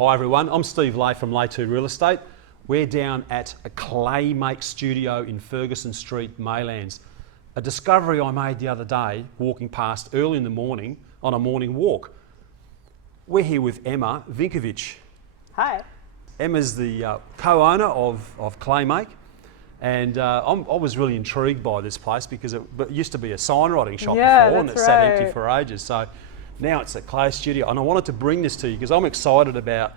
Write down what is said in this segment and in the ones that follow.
Hi everyone, I'm Steve Lay from Lay 2 Real Estate. We're down at a ClayMake Studio in Ferguson Street, Maylands. A discovery I made the other day walking past early in the morning on a morning walk. We're here with Emma Vinkovic. Hi. Emma's the co-owner of ClayMake, and I was really intrigued by this place because it used to be a signwriting shop before, and it sat empty for ages. So now it's a clay studio, and I wanted to bring this to you because I'm excited about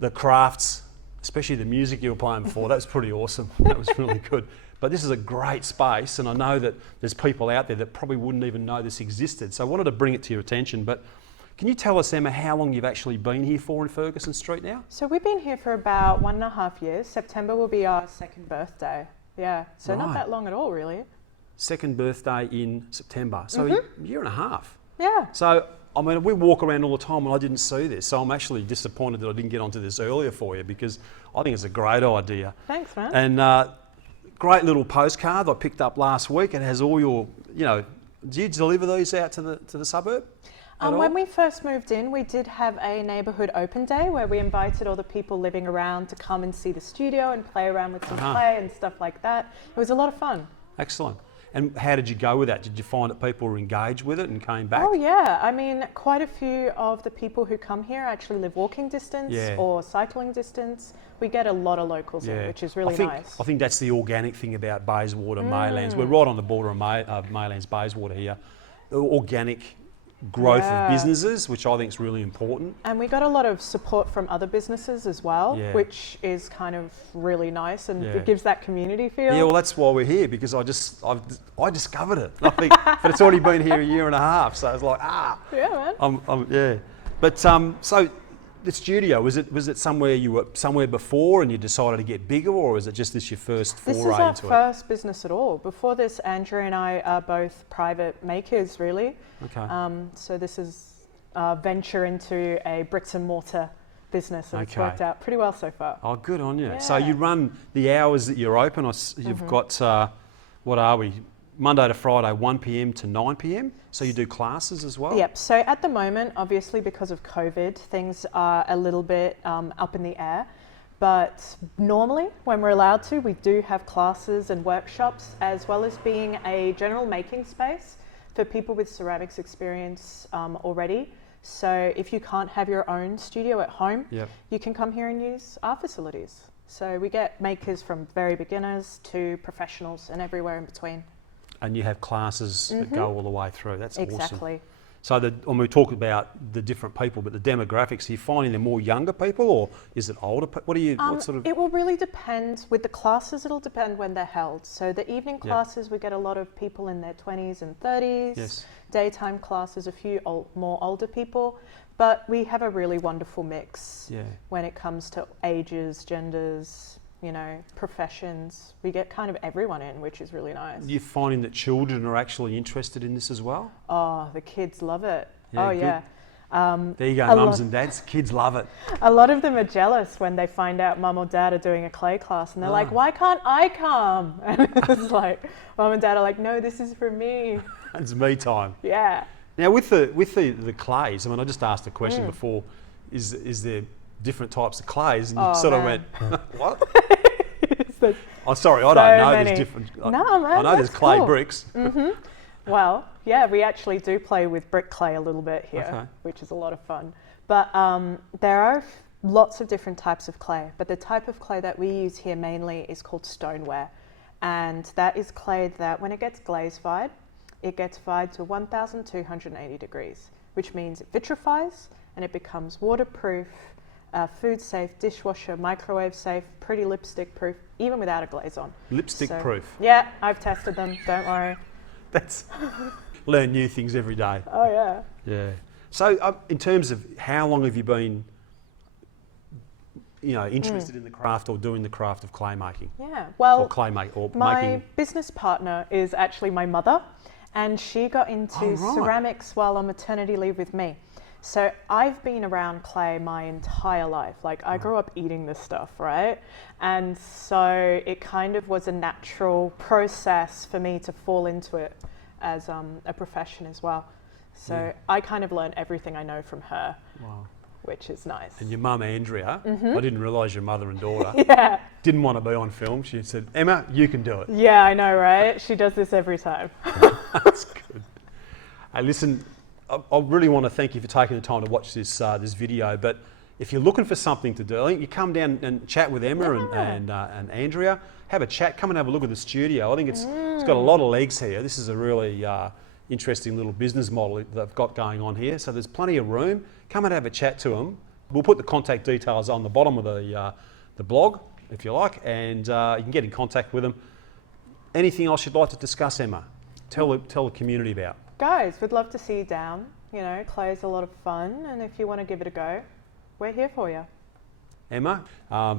the crafts, especially the music you were playing before. That was pretty awesome. That was really good. But this is a great space, and I know that there's people out there that probably wouldn't even know this existed. So I wanted to bring it to your attention. But can you tell us, Emma, how long you've actually been here for in Ferguson Street now? So we've been here for about 1.5 years. September will be our second birthday. Yeah, so not that long at all, really. Second birthday in September, so a year and a half. Yeah. So, I mean, we walk around all the time and I didn't see this, so I'm actually disappointed that I didn't get onto this earlier for you because I think it's a great idea. Thanks, man. And great little postcard I picked up last week. It has all your, do you deliver these out to the suburb? When we first moved in, we did have a neighbourhood open day where we invited all the people living around to come and see the studio and play around with some clay and stuff like that. It was a lot of fun. Excellent. And how did you go with that? Did you find that people were engaged with it and came back? Oh yeah, I mean, quite a few of the people who come here actually live walking distance or cycling distance. We get a lot of locals in, which is really nice. I think that's the organic thing about Bayswater, Maylands. We're right on the border of Maylands, Bayswater here. The organic growth of businesses, which I think is really important. And we got a lot of support from other businesses as well, which is kind of really nice, and it gives that community feel. Yeah, well, that's why we're here, because I discovered it. I think, but it's already been here a year and a half, so it's like Yeah, man. But so the studio, was it somewhere you were somewhere before and you decided to get bigger, or was it just this your first foray into it? This is our first business at all. Before this, Andrew and I are both private makers, really. Okay. So this is our venture into a bricks and mortar business, and it's worked out pretty well so far. Oh, good on you. Yeah. So you run the hours that you're open. You've got, what are we? Monday to Friday, 1 p.m. to 9 p.m. So you do classes as well? Yep. So at the moment, obviously because of COVID, things are a little bit up in the air. But normally, when we're allowed to, we do have classes and workshops, as well as being a general making space for people with ceramics experience already. So if you can't have your own studio at home, you can come here and use our facilities. So we get makers from very beginners to professionals and everywhere in between. And you have classes that go all the way through. That's awesome. Exactly. So when we talk about the different people, but the demographics, are you finding they're more younger people, or is it older people? What sort of? It will really depend. With the classes, it'll depend when they're held. So the evening classes, we get a lot of people in their 20s and 30s. Yes. Daytime classes, a few more older people. But we have a really wonderful mix when it comes to ages, genders, professions. We get kind of everyone in, which is really nice. You're finding that children are actually interested in this as well? Oh, the kids love it. There you go, mums and dads. Kids love it. A lot of them are jealous when they find out mum or dad are doing a clay class, and they're like, why can't I come? And it's like, mum and dad are like, no, this is for me. It's me time. Yeah. Now with the clays, I mean, I just asked a question before, is there different types of clays? And you sort of went, what? I'm sorry, I don't know. There's different. No, man, I know there's clay bricks. Well, yeah, we actually do play with brick clay a little bit here, which is a lot of fun. But there are lots of different types of clay, but the type of clay that we use here mainly is called stoneware. And that is clay that when it gets glaze fired, it gets fired to 1,280 degrees, which means it vitrifies and it becomes waterproof, food safe, dishwasher, microwave safe, pretty lipstick proof, even without a glaze on. Lipstick proof? Yeah, I've tested them, don't worry. That's learn new things every day. Oh yeah. Yeah. So in terms of how long have you been interested in the craft or doing the craft of clay making? Yeah, well, or clay make, or my making. business partner is actually my mother, and she got into ceramics while on maternity leave with me. So I've been around clay my entire life. Like I grew up eating this stuff, right? And so it kind of was a natural process for me to fall into it as a profession as well. So I kind of learned everything I know from her. Wow. which is nice. And your mum, Andrea, I didn't realise your mother and daughter didn't want to be on film. She said, Emma, you can do it. Yeah, I know, right? She does this every time. That's good. Hey, listen, I really want to thank you for taking the time to watch this this video, but if you're looking for something to do, I think you come down and chat with Emma and Andrea, have a chat, come and have a look at the studio. I think it's got a lot of legs here. This is a really interesting little business model that they've got going on here. So there's plenty of room. Come and have a chat to them. We'll put the contact details on the bottom of the blog, if you like, and you can get in contact with them. Anything else you'd like to discuss, Emma? Tell the community about. Guys, we'd love to see you down. You know, clay's a lot of fun, and if you want to give it a go, we're here for you. Emma,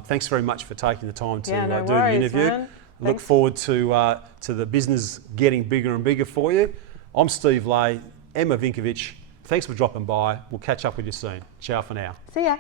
thanks very much for taking the time to no do worries, the interview. Man. Look forward to the business getting bigger and bigger for you. I'm Steve Lay, Emma Vinkovich. Thanks for dropping by. We'll catch up with you soon. Ciao for now. See ya.